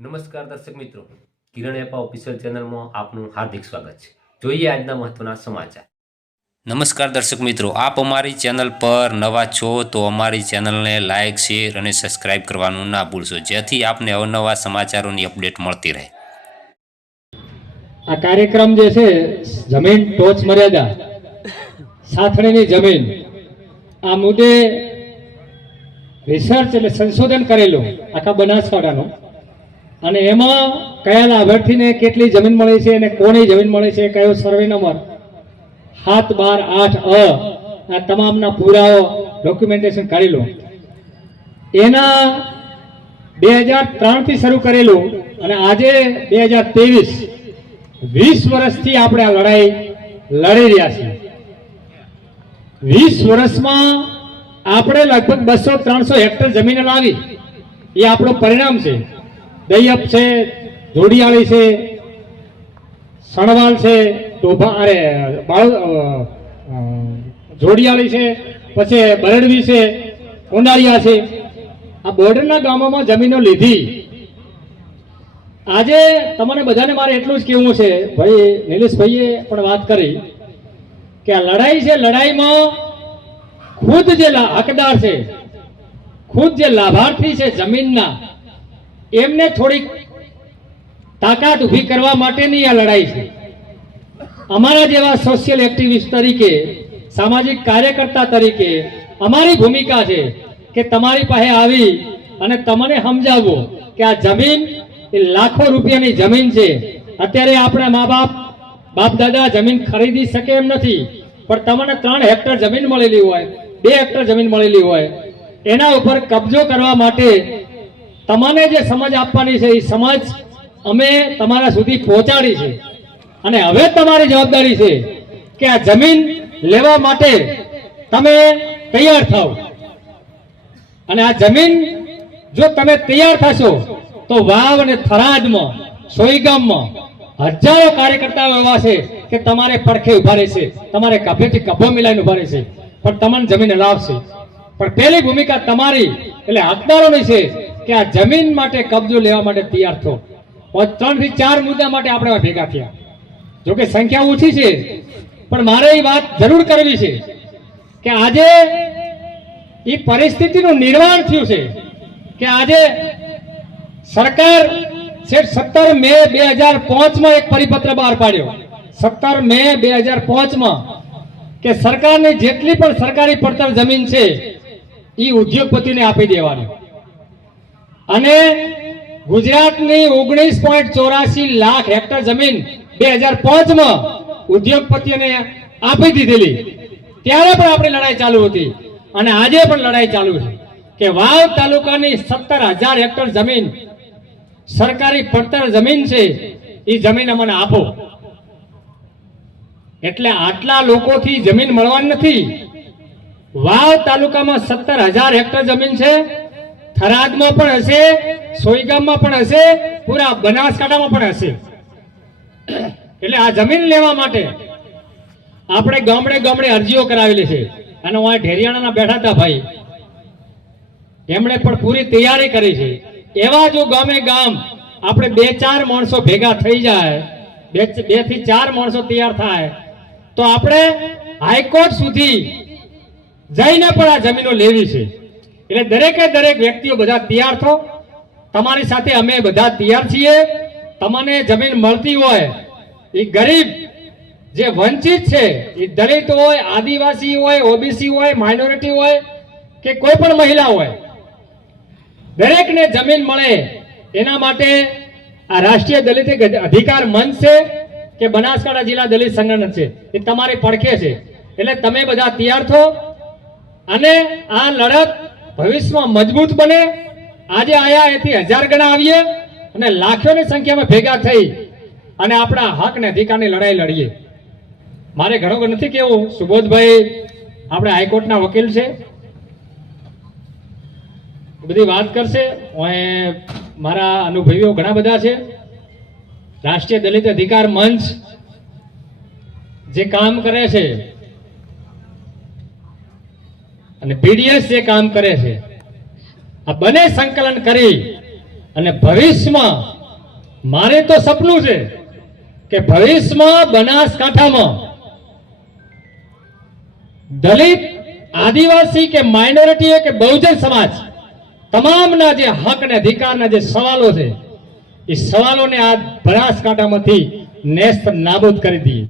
નમસ્કાર દર્શક મિત્રો, કિરણ એપા ઓફિશિયલ ચેનલમાં આપનું હાર્દિક સ્વાગત છે। જોઈએ આજના મહત્વના સમાચાર। નમસ્કાર દર્શક મિત્રો, આપ અમારી ચેનલ પર નવા છો તો અમારી ચેનલને લાઇક, શેર અને સબસ્ક્રાઇબ કરવાનું ના ભૂલશો, જેથી આપને અવનવા સમાચારોની અપડેટ મળતી રહે। આ કાર્યક્રમ જે છે જમીન ટોચ મર્યાદા સાથણીની જમીન આ મુદ્દે રિસર્ચ એટલે સંશોધન કરેલું આખા બનાસકાંઠાનું, અને એમાં કયા લાભાર્થીને કેટલી જમીન મળી છે અને કોની જમીન મળી છે, કયો સર્વે નંબર 7, 12, 8 આ તમામના પુરાવો ડોક્યુમેન્ટેશન કરેલું। એના 2003 થી શરૂ કરેલું અને આજે 2023 20 વર્ષથી આપણે આ લડાઈ લડી રહ્યા છીએ। 20 વર્ષમાં આપણે લગભગ 200-300 હેક્ટર જમીન લાવી, એ આપણું પરિણામ છે। દૈયપ છે, જોડિયાળી છે, સણવાલ છે, જોડિયાળી છે, પછી બરડવી છે, કોંડાળિયા છે, આ બોર્ડરના ગામોમાં જમીનો લીધી। આજે તમને બધાને મારે એટલું જ કહેવું છે, ભાઈ નિલેશભાઈએ પણ વાત કરી કે આ લડાઈ છે, લડાઈમાં ખુદ જે હકદાર છે, ખુદ જે લાભાર્થી છે જમીનના, એમને થોડીક તાકાત ઊભી કરવા માટેની આ લડાઈ છે। અમારા જેવા સોશિયલ એક્ટિવિસ્ટ તરીકે, સામાજિક કાર્યકર્તા તરીકે અમારી ભૂમિકા છે કે તમારી પાસે આવી અને તમને સમજાવવો કે આ જમીન એ લાખો રૂપિયાની જમીન છે। અત્યારે આપણા બાપ દાદા જમીન ખરીદી શકે એમ નથી, પણ તમને 3 હેક્ટર જમીન મળેલી હોય, 2 હેક્ટર જમીન મળેલી હોય, એના ઉપર કબજો કરવા માટે તમને જે સમજ આપવાની છે એ સમજ અમે તમારા સુધી પહોંચાડી છે। અને હવે તમારી જવાબદારી છે કે આ જમીન લેવા માટે તમે તૈયાર થાઓ, અને આ જમીન જો તમે તૈયાર થશો તો વાવ અને થરાદમાં, સોઈગામમાં હજારો કાર્યકર્તાઓ એવા છે કે તમારે પડખે ઉભા રહેશે, તમારે કભેથી કભો મિલાઈને ઉભા રહેશે, પણ તમને જમીન લાવશે। પણ પહેલી ભૂમિકા તમારી એટલે હકદારોની છે કે આ જમીન માટે કબજો લેવા માટે તૈયાર થો। 3 થી 4 મુદ્દા માટે આપણે ભેગા થયા, જોકે સંખ્યા ઓછી છે, પણ મારે એ વાત જરૂર કરવી છે કે આજે એ પરિસ્થિતિનું નિર્માણ થયું છે કે આજે સરકાર 17 મે 2005 એક પરિપત્ર બહાર પાડ્યો, 17 મે 2005 કે સરકારની જેટલી પણ સરકારી પડતર જમીન છે એ ઉદ્યોગપતિને આપી દેવાની, અને ગુજરાતની 19.84 લાખ હેક્ટર જમીન 2005 ઉદ્યોગપતિઓને આપી દીધેલી। ત્યારે પણ આપણી લડાઈ ચાલુ હતી અને આજે પણ લડાઈ ચાલુ છે કે વાવ તાલુકાની 17,000 હેક્ટર જમીન સરકારી પડતર જમીન છે, એ જમીન અમને આપો। એટલે આટલા લોકોથી જમીન મળવાની નથી। વાવ તાલુકામાં 17,000 હેક્ટર જમીન છે, થરાદમાં પણ હશે, સોઈગામમાં પણ હશે, પૂરા બનાસકાંઠામાં પણ હશે। એટલે આ જમીન લેવા માટે આપણે ગામડે ગામડે અરજીઓ કરાવેલી છે, અને હું ઢેરિયાણાના બેઠા હતા ભાઈ, એમણે પણ પૂરી તૈયારી કરી છે। એવા જો ગામે ગામ આપણે 2-4 માણસો ભેગા થઈ જાય, 2 થી 4 માણસો તૈયાર થાય તો આપણે હાઈકોર્ટ સુધી જઈને પણ આ જમીનો લેવી છે। એટલે દરેકે દરેક વ્યક્તિઓ બધા તૈયાર થો, તમારી સાથે અમે બધા તૈયાર છીએ। તમને જમીન મળતી હોય, એ ગરીબ જે વંચિત છે, એ દલિત હોય, આદિવાસી હોય, ઓબીસી હોય, માઇનોરિટી હોય કે કોઈ પણ મહિલા હોય, દરેકને જમીન મળે એના માટે આ રાષ્ટ્રીય દલિત અધિકાર મંચ છે કે બનાસકાંઠા જિલ્લા દલિત સંગઠન છે, એ તમારી પડખે છે। એટલે તમે બધા તૈયાર થો અને આ લડત ભવિષ્યમાં મજબૂત બને। આજે આયા એથી 1000 ગણા આવીએ અને લાખોની સંખ્યામાં ભેગા થઈ અને આપણા હક ને અધિકારની લડાઈ લડીએ। મારે ઘણું નથી કેવું, સુબોધભાઈ આપણે હાઈકોર્ટના વકીલ છે, બધી વાત કરશે, મારા અનુભવીઓ ઘણા બધા છે। રાષ્ટ્રીય દલિત અધિકાર મંચ જે કામ કરે છે અને પીડીએસ જે કામ કરે છે, આ બંને સંકલન કરી અને ભવિષ્યમાં મારે તો સપનું છે કે ભવિષ્યમાં બનાસકાંઠામાં દલિત, આદિવાસી કે માઇનોરિટી કે બહુજન સમાજ તમામના જે હક અને અધિકારના જે સવાલો છે એ સવાલોને આ બનાસકાંઠામાંથી નેસ્ત નાબૂદ કરી દઈએ.